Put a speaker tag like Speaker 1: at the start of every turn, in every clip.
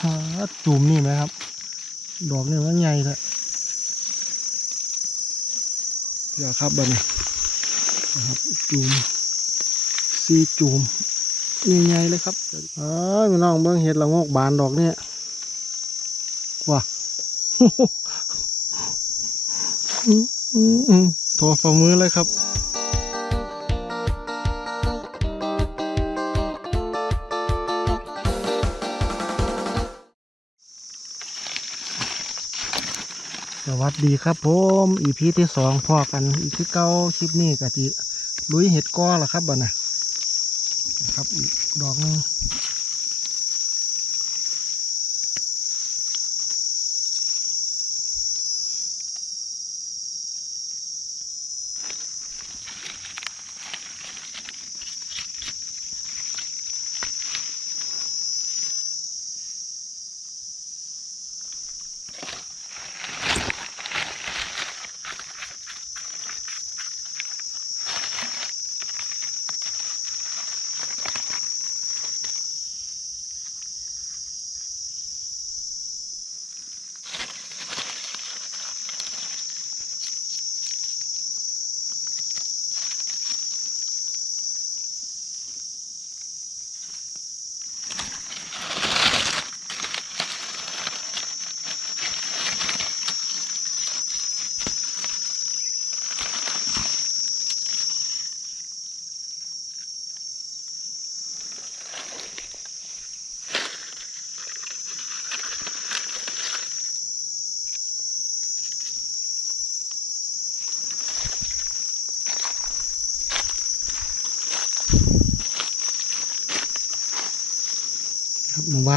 Speaker 1: ฮาจุ่มนี่ไหมครับ ดอกนี่มันใหญ่เลยเดี๋ยวครับบันี้นะครับจุ่มซีจุ่มใหญ่ๆเลยครับเอ้ยพี่น้องเบิ่งเห็ดละโงกบานดอกเนี่ยว้าอืมอืมอืมโทรฝ่ามือเลยครับ สวัสดีครับผมอีพีที่สองพอกันอีกที่เก้าคลิปนี้กะจิลุยเห็ดก้อละครับบ่นะนะครับอีกดอกนึง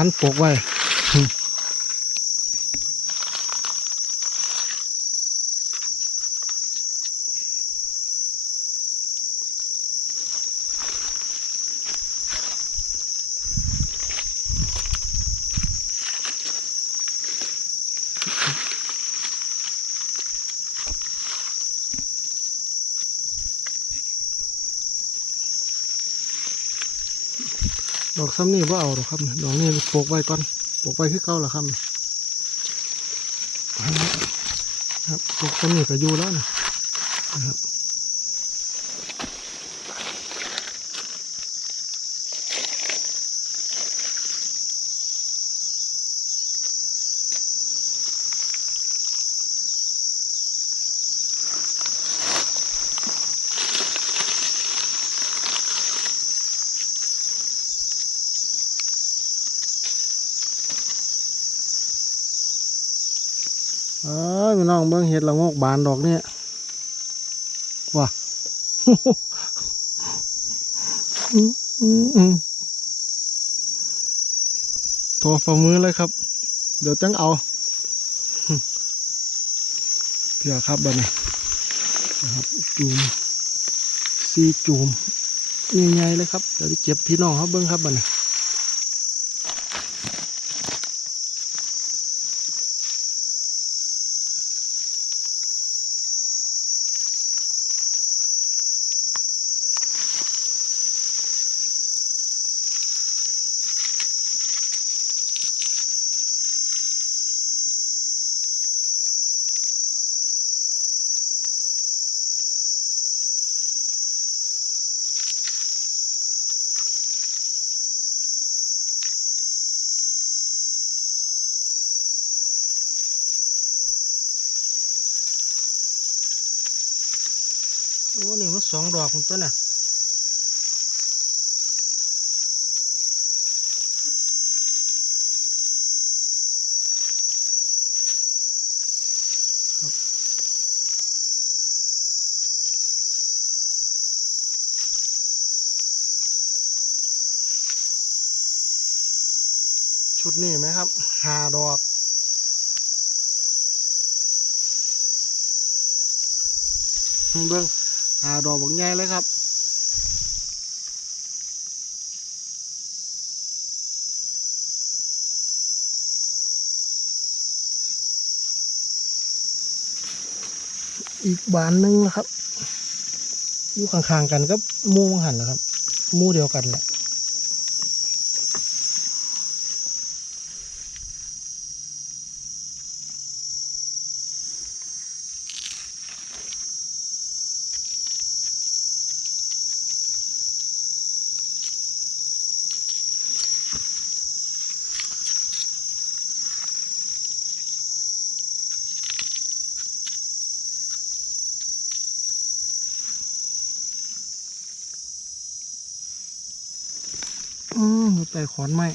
Speaker 1: านปลูกไว้ ด อกซ้ำนี่ว่าเอาหรอกครับ ดอกนี่ปลูกไว้ก่อนปลูกไว้คือเก่าละครับครับปลูกซ้ำนี่ก็อยู่แล้วนะครับ ยพี่น้องเบิ่งเห็ดละโงกบานดอกเนี่ยว้าอืมอืมอืมโทรฝ่ามือเลยครับ เดี๋ยวจังเอาเพียครับบัดนี้นะครับจูมซีจูมใหญ่ๆเลยครับเดี๋ยวจะเก็บพี่น้องเขาเบิ้องครับบัดนี้ โอ้นี่มันสองดอกคุณต้นน่ะชุดนี้ไหมครับหาดอกเบิ้ง หาดอกบักใหญ่เลยครับอีกบานหนึงนะครับ อยู่ข้างๆกันก็มูมังหันนะครับ มูเดียวกันแหละ อยู่ใต้ ขอนไม้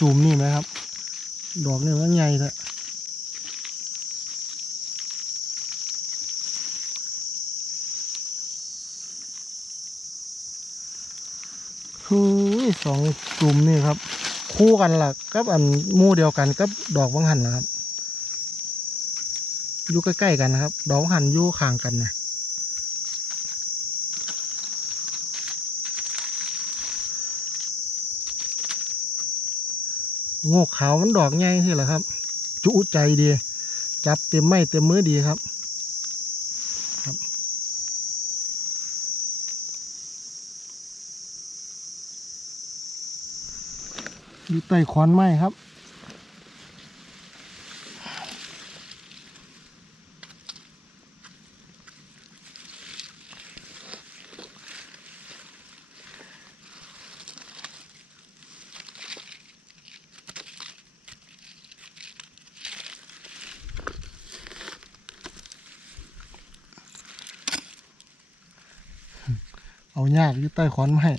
Speaker 1: จุ่มนี่ไหมครับ ดอกนี่มันใหญ่เลยคือสองจุ่มนี่ครับ คู่กันล่ะกับอันมู่เดียวกันกับดอกบังหันนะครับอยู่ใกล้ๆกันนะครับ ดอกบังหันอยู่ข้างกันนะ โงกขาวมันดอกใหญ่ที่แหละครับ จุใจดี จับเต็มไม้เต็มมือดีครับครับ อยู่ใต้ขอนไม้ครับ ยากอยู่ใต้ขอนไม้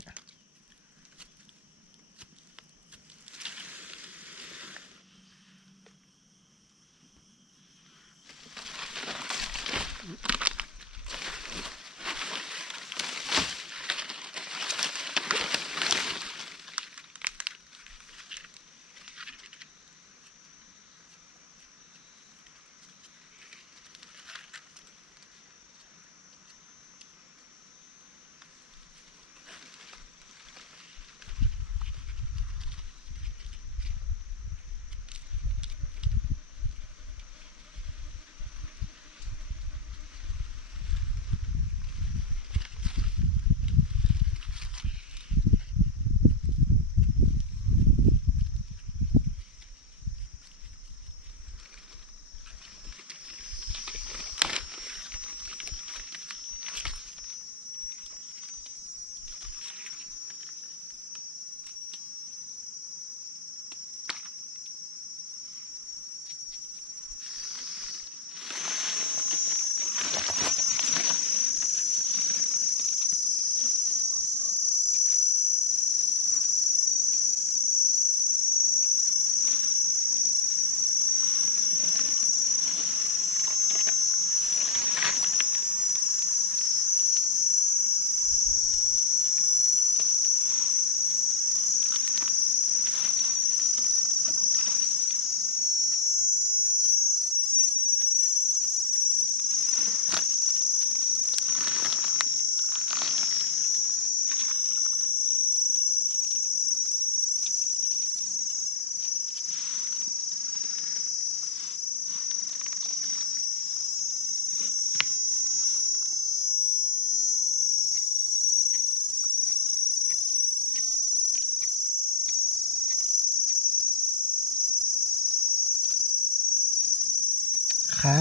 Speaker 1: ขา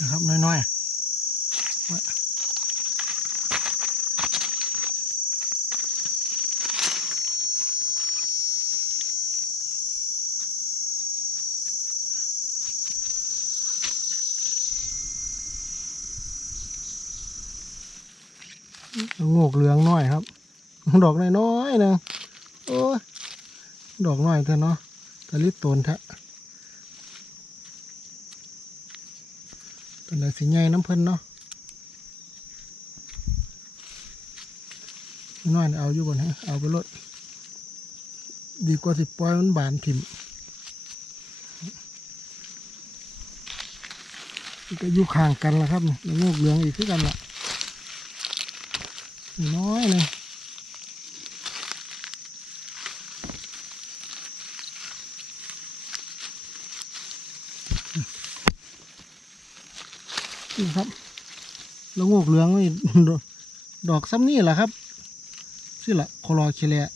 Speaker 1: นะครับน้อยๆไว้โงกเหลืองน้อยครับ ดอกน้อยๆนึงโอ้ดอกน้อยเถอะเนาะตะลิดตนแทะ เป็นไรสีใหญ่น้ำเพิ่นเนาะน้อยนี่เอาอยู่บนให้เอาไปลดดีกว่าสิปล่อยมันบานถิ่มก็อยู่ข้างกันละครับนี่โงกเหลืองอีกคือกันละน้อยเลย นี่ครับแล้วงอกเหลืองนี่ดอกซ้ำนี่แหละครับ ชื่อละโคลอเคเลีย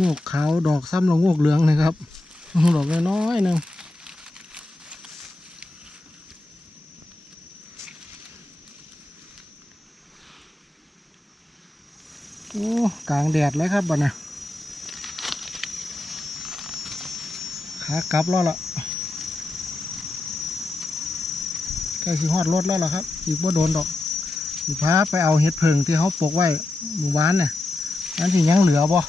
Speaker 1: งอกขาวดอกซ้ำล้วงอกเหลืองนะครับดอกน้อยๆหนึงโอ้กลางแดดเลยครับบัดน่ะขากลับแล้วล่ะใกล้สิฮอดรถแล้วล่ะครับ อีกบ่โดนดอกสิพาไปเอาเห็ดเพิงที่เขาปลูกไว้หมู่บ้านเนี่ยนั่นสิยังเหลือบ่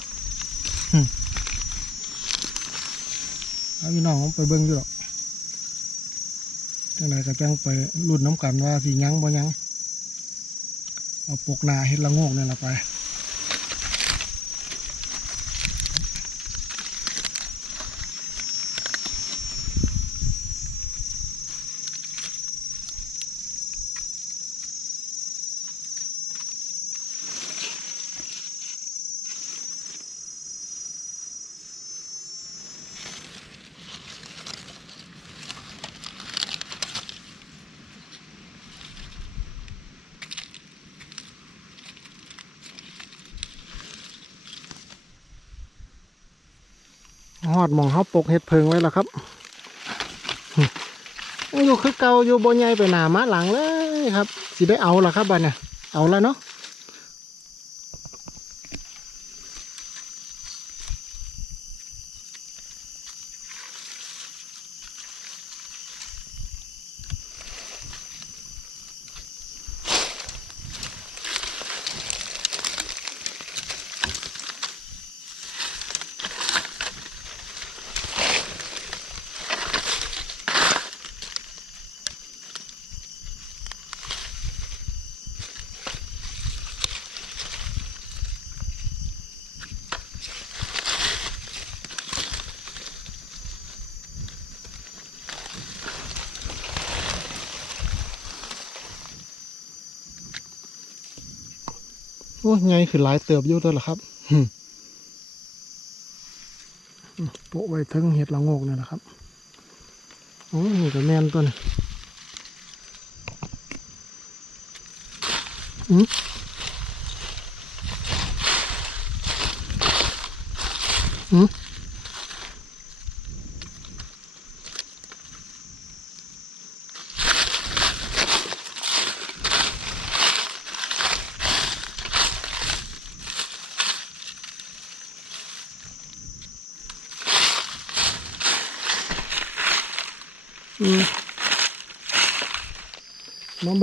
Speaker 1: เอาพี่น้องไปเบิ้งอยู่หรอกจังไหนก็จังไปรุ่นน้ำกันว่าสียังบ่ยังเอาปกนาเฮ็ดละโงกเนี่ยละไป อดหมองเขาปกเห็ดเพิงไว้แล้วครับอยู่คือเก่าอยู่บนใหญ่ไปหนามาหลังเลยครับสิได้เอาละครับบ้านเนี่ยเอาแล้วเนาะ อ้ใหญ่คือหลายเติบอยู่ตัวละครับหึโปะไว้ถึงเห็ดละโงกนี่แหละครับโอ้นี่ก็แม่นตัวนี้อืมอืม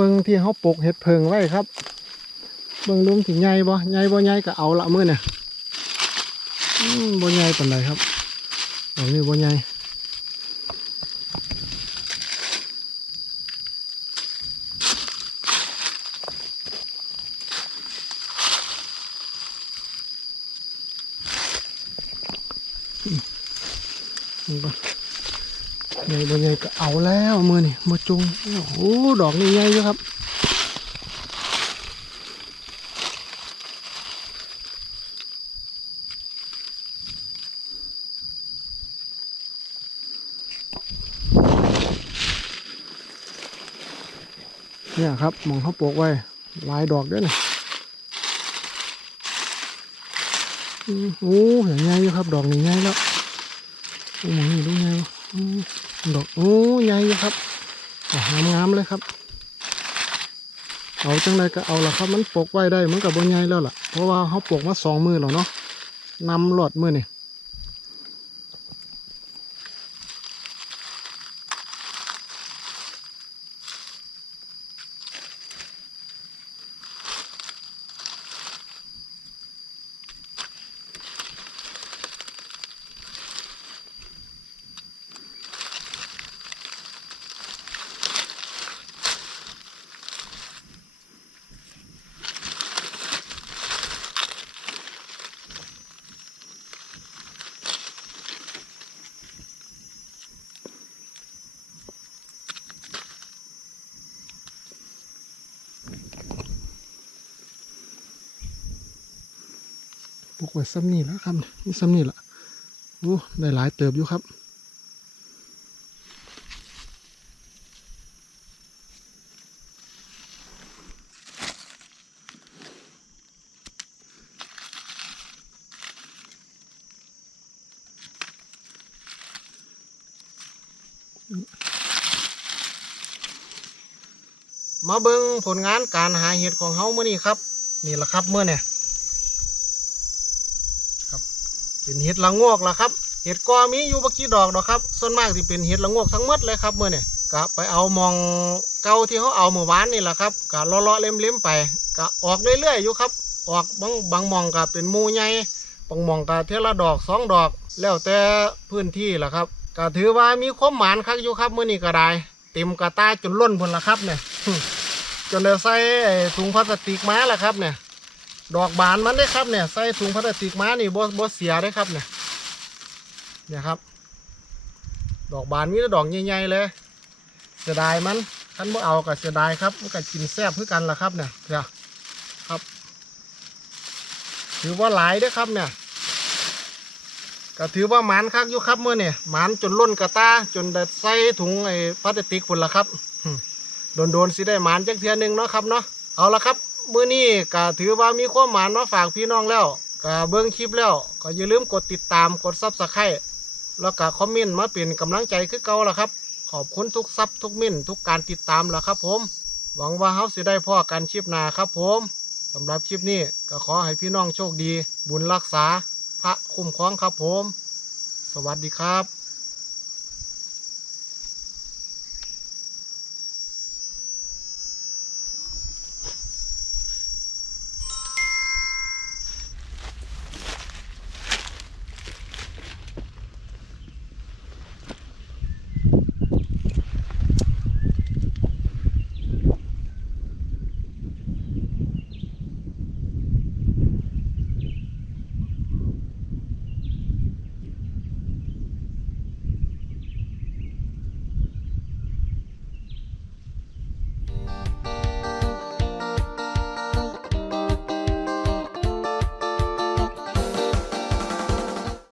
Speaker 1: เบิ่งที่เขาปลูกเห็ดเพิงไว้ครับ เบิ่งลุมถึงใหญ่บ่ใหญ่บ่ใหญ่ก็เอาละเมื้อเนี่ยบ่ใหญ่ปานใดครับดอกนี้บ่ใหญ่อืม ใหญ่บ่ใหญ่ก็เอาแล้วมือนี่บ่จุงโอ้โหดอกนี้ใหญ่อยู่ครับเนี่ยครับมองเขาปลูกไว้ลายดอกด้วยนะโอ้เห็นไงอะครับ ดอกนี้ไงแล้วโอ้หมองนี่ดูไงวะอืม ดอกโอ้ใหญ่อยู่ครับงามงามๆเลยครับ เอาจังไรก็เอาละครับ มันปลกไว้ได้มันกับบนใหญ่แล้วล่ะ เพราะว่าเขาปลกมาสองมือแล้วเนาะนำหลอดมือนี่ ปลูกไว้ซ้ำนี่แล้วครับนี่ซ้ำนี่ละโอ้ได้หลายเติบอยู่ครับมาเบิ่งผลงานการหาเห็ดของเฮาเมื่อนี้ครับ นี่แหละครับเมื่อเนี่ย เป็นเห็ดละโงกละครับ เห็ดกอมีอยู่บักกี่ดอกดอกครับ ส่วนมากที่เป็นเห็ดละโงกทั้งหมดเลยครับเมื่อเนี่ยก็ไปเอามองเก่าที่เขาเอาเมื่อวานนี่แหละครับก็เลาะๆเล็มๆไปก็ออกเรื่อยๆอยู่ครับออกบางบางมองก็เป็นมูใหญ่บางมองก็เทละดอกสองดอก แล้วแต่พื้นที่แหละครับก็ถือว่ามีความหมานคักอยู่ครับเมื่อนี้ก็ได้เต็มกระตาจนล้นพนละครับเนี่ยจนได้ใส่ถุงพลาสติกมาแหละครับเนี่ย ดอกบานมันได้ครับเนี่ยใส่ถุงพลาสติกมานี่บ่บ่เสียได้ครับเนี่ยเนี่ยครับ ดอกบานมีแต่ดอกใหญ่ๆเลยเสียดายมันท่านบ่เอาก็เสียดายครับมันก็กินแซ่บเพื่อกันละครับเนี่ยเนี่ยครับถือว่าหลายเด้ครับเนี่ยก็ถือว่าหมานคักอยู่ครับเมื่อเนี่ยหมานจนล้นกระตาจนได้ใส่ถุงไอ้พลาสติกพุ่นละครับโดนๆสิได้หมานจักเทือหนึงเนาะครับเนาะเอาละครับ มื้อนี้ก็ถือว่ามีความหมานมาฝากพี่น้องแล้วก็เบิ่งคลิปแล้ว ก็อย่าลืมกดติดตามกดซับสไครต์แล้วก็คอมเมนต์มาเป็นกำลังใจคือเก่าละครับ ขอบคุณทุกซับทุกมินทุกการติดตามละครับ ผม หวังว่าเฮาสิได้พ่อกันคลิปหน้าครับ ผมสำหรับคลิปนี้ก็ขอให้พี่น้องโชคดี บุญรักษา พระคุ้มครองครับผม สวัสดีครับ